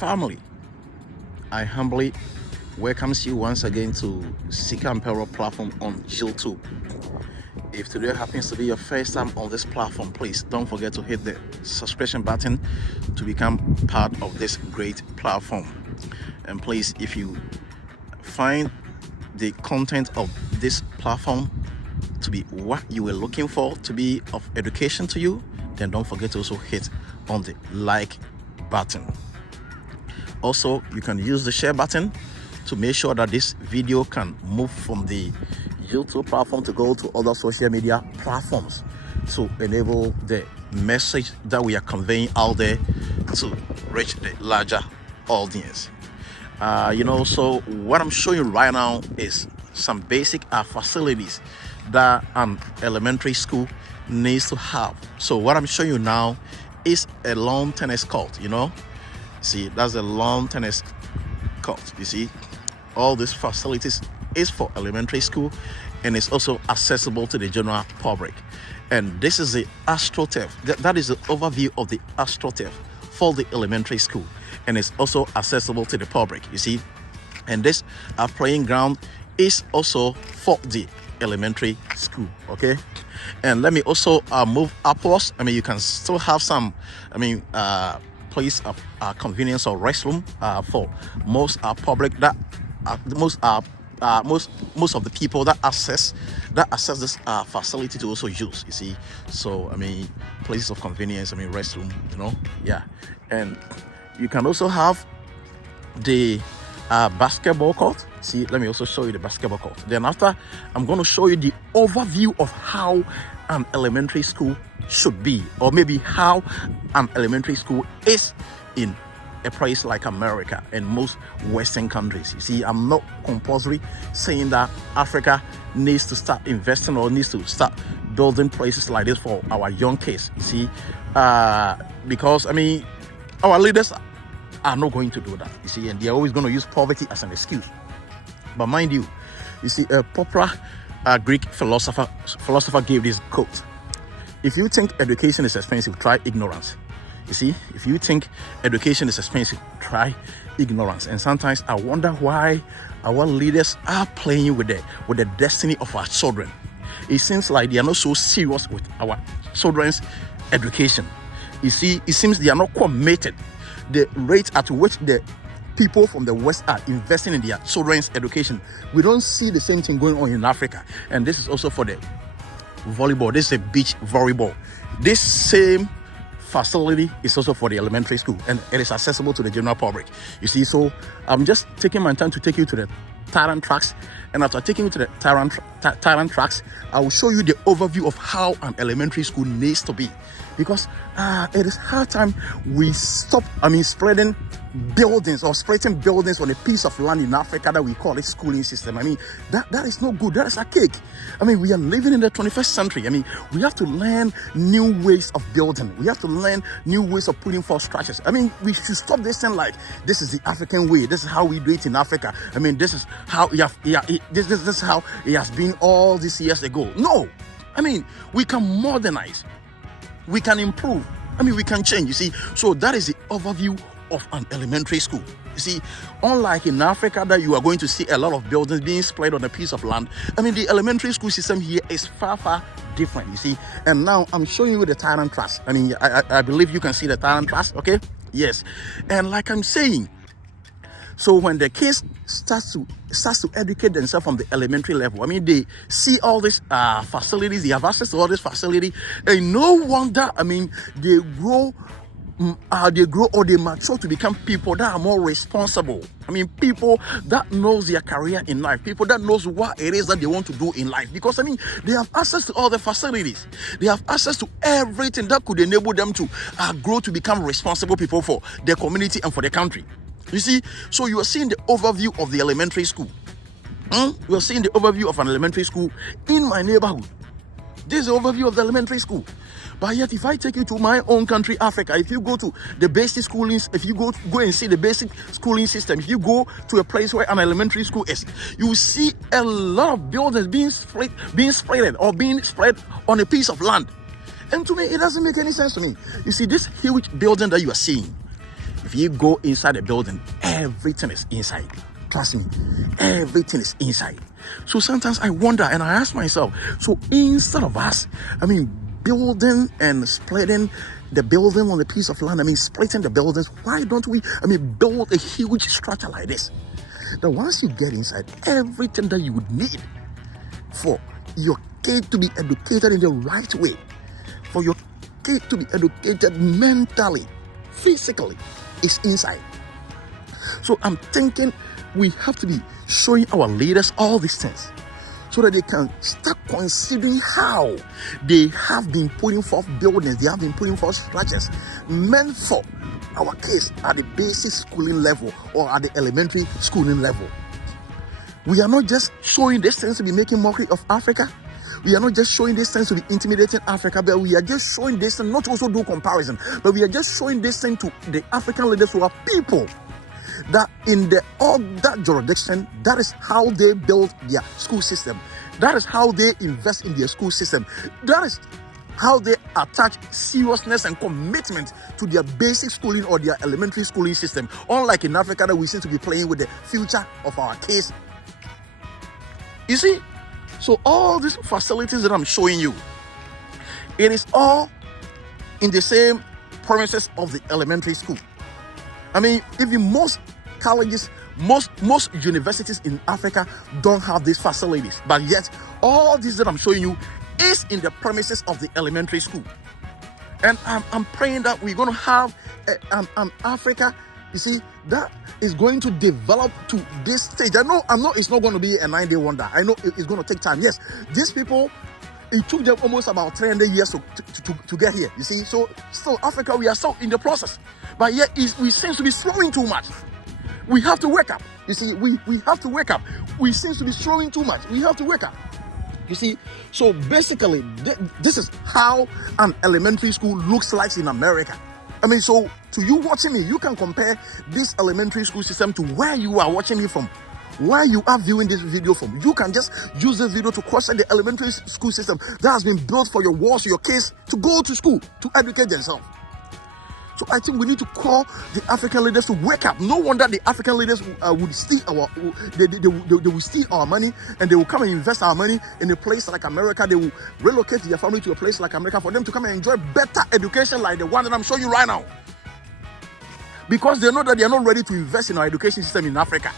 family, I humbly welcomes you once again to Sika Emperor platform on YouTube. If today happens to be your first time on this platform, please don't forget to hit the subscription button to become part of this great platform. And please, if you find the content of this platform to be what you were looking for, to be of education to you, then don't forget to also hit on the like button. Also, you can use the share button to make sure that this video can move from the YouTube platform to go to other social media platforms to enable the message that we are conveying out there to reach the larger audience. So what I'm showing you right now is some basic facilities that an elementary school needs to have. So what I'm showing you now is a lawn tennis court. See, that's a lawn tennis court. You see, all these facilities is for elementary school, and it's also accessible to the general public. And this is the AstroTurf. That is the overview of the AstroTurf for the elementary school, and it's also accessible to the public. You see, and this playing ground is also for the elementary school. Okay, and let me also move upwards. You can still have some place of convenience or restroom for most public that most of the people that access this facility to also use. You see, so places of convenience, restroom, and you can also have the basketball court. See, let me also show you the basketball court. Then after, I'm going to show you the overview of how an elementary school should be, or maybe how an elementary school is in a place like America and most Western countries. You see, I'm not compulsory saying that Africa needs to start investing or needs to start building places like this for our young kids. You see, because our leaders are not going to do that. You see, and they're always going to use poverty as an excuse. But mind you, see, a popular Greek philosopher gave this quote: "If you think education is expensive, try ignorance." You see, if you think education is expensive, try ignorance. And sometimes I wonder why our leaders are playing with the destiny of our children. It seems like they are not so serious with our children's education. You see, it seems they are not committed. The rate at which the people from the West are investing in their children's education, we don't see the same thing going on in Africa. And this is also for the volleyball. This is a beach volleyball. This same facility is also for the elementary school, and it is accessible to the general public. You see, so I'm just taking my time to take you to the Tyrant tracks, and after taking you to the Tyrant tracks, I will show you the overview of how an elementary school needs to be, because it is high time we stop spreading buildings or spreading buildings on a piece of land in Africa that we call a schooling system. That is no good. That is archaic. We are living in the 21st century. We have to learn new ways of building. We have to learn new ways of putting forth structures. We should stop this thing like this is the African way. This is how we do it in Africa. This is how this is how it has been all these years ago. No, we can modernize. We can improve. We can change. You see, so that is the overview of an elementary school. You see, unlike in Africa that you are going to see a lot of buildings being spread on a piece of land, the elementary school system here is far different. You see, and now I'm showing you the Tyrant tracks. I believe you can see the Tyrant tracks. Okay, yes, and like I'm saying, so when the kids starts to educate themselves from the elementary level, they see all these facilities, they have access to all this facility, and no wonder, they grow or they mature to become people that are more responsible. People that knows their career in life, people that knows what it is that they want to do in life, because they have access to all the facilities, they have access to everything that could enable them to grow to become responsible people for their community and for the country. You see, so you are seeing the overview of the elementary school. You are seeing the overview of an elementary school in my neighborhood. This is the overview of the elementary school. But yet, if I take you to my own country, Africa, if you go to the basic schooling, if you go and see the basic schooling system, if you go to a place where an elementary school is, you will see a lot of buildings being spread on a piece of land. And to me, it doesn't make any sense to me. You see, this huge building that you are seeing, If you go inside the building, everything is inside. Trust me, everything is inside. So sometimes I wonder and I ask myself, so instead of us, building and splitting the building on a piece of land, splitting the buildings, why don't we, build a huge structure like this? That once you get inside, everything that you would need for your kid to be educated in the right way, for your kid to be educated mentally, physically, is inside. So I'm thinking we have to be showing our leaders all these things so that they can start considering how they have been putting forth buildings, they have been putting forth structures meant for our kids at the basic schooling level or at the elementary schooling level. We are not just showing these things to be making mockery of Africa. We are not just showing these things to be intimidating Africa, but we are just showing this thing not to also do comparison, but we are just showing this thing to the African leaders who are people that in the other jurisdiction, that is how they build their school system. That is how they invest in their school system. That is how they attach seriousness and commitment to their basic schooling or their elementary schooling system. Unlike in Africa, that we seem to be playing with the future of our kids. You see, so all these facilities that I'm showing you, it is all in the same premises of the elementary school. Even most colleges, most universities in Africa don't have these facilities, but yet all these that I'm showing you is in the premises of the elementary school. And I'm praying that we're going to have an Africa, you see, that is going to develop to this stage. I know it's not going to be a 9-day wonder. I know it's going to take time. Yes, these people, it took them almost about 300 years to get here, you see. So still Africa, we are still in the process, but yet we seem to be slowing too much. We have to wake up. You see, we have to wake up. We seem to be slowing too much. We have to wake up. You see, so basically, this is how an elementary school looks like in America. So to you watching me, you can compare this elementary school system to where you are watching me from, where you are viewing this video from. You can just use this video to question the elementary school system that has been built for your walls, your kids to go to school, to educate themselves. So I think we need to call the African leaders to wake up. No wonder the African leaders would steal they will steal our money, and they will come and invest our money in a place like America. They will relocate their family to a place like America for them to come and enjoy better education like the one that I'm showing you right now. Because they know that they are not ready to invest in our education system in Africa.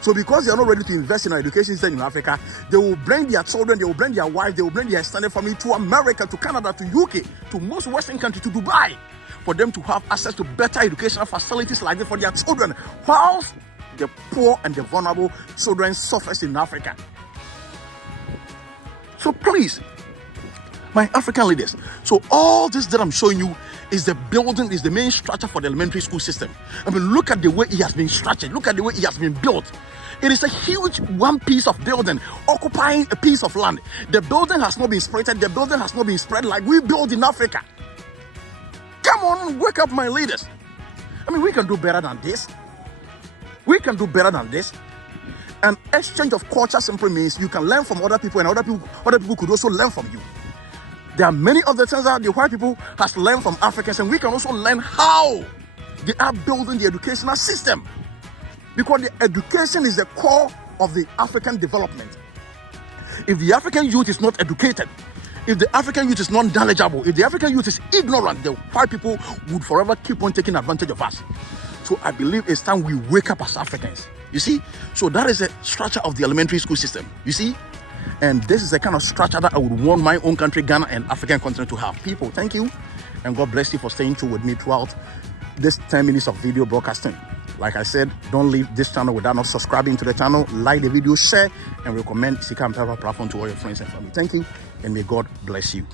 So because they are not ready to invest in our education system in Africa, they will bring their children, they will bring their wives, they will bring their extended family to America, to Canada, to UK, to most Western countries, to Dubai, for them to have access to better educational facilities like this for their children, whilst the poor and the vulnerable children suffer in Africa. So please, my African leaders, so all this that I'm showing you is the building, is the main structure for the elementary school system. Look at the way it has been structured. Look at the way it has been built. It is a huge one piece of building occupying a piece of land. The building has not been spread. The building has not been spread like we build in Africa. Come on, wake up, my leaders. We can do better than this. We can do better than this. An exchange of culture simply means you can learn from other people, and other people could also learn from you. There are many other things that the white people has learned from Africans, and we can also learn how they are building the educational system. Because the education is the core of the African development. If the African youth is not educated, if the African youth is not knowledgeable, if the African youth is ignorant, the white people would forever keep on taking advantage of us. So I believe it's time we wake up as Africans. You see? So that is the structure of the elementary school system. You see? And this is the kind of structure that I would want my own country, Ghana, and African continent to have. People, thank you. And God bless you for staying true with me throughout this 10 minutes of video broadcasting. Like I said, don't leave this channel without not subscribing to the channel. Like the video, share, and recommend Sika Mpebwa platform to all your friends and family. Thank you, and may God bless you.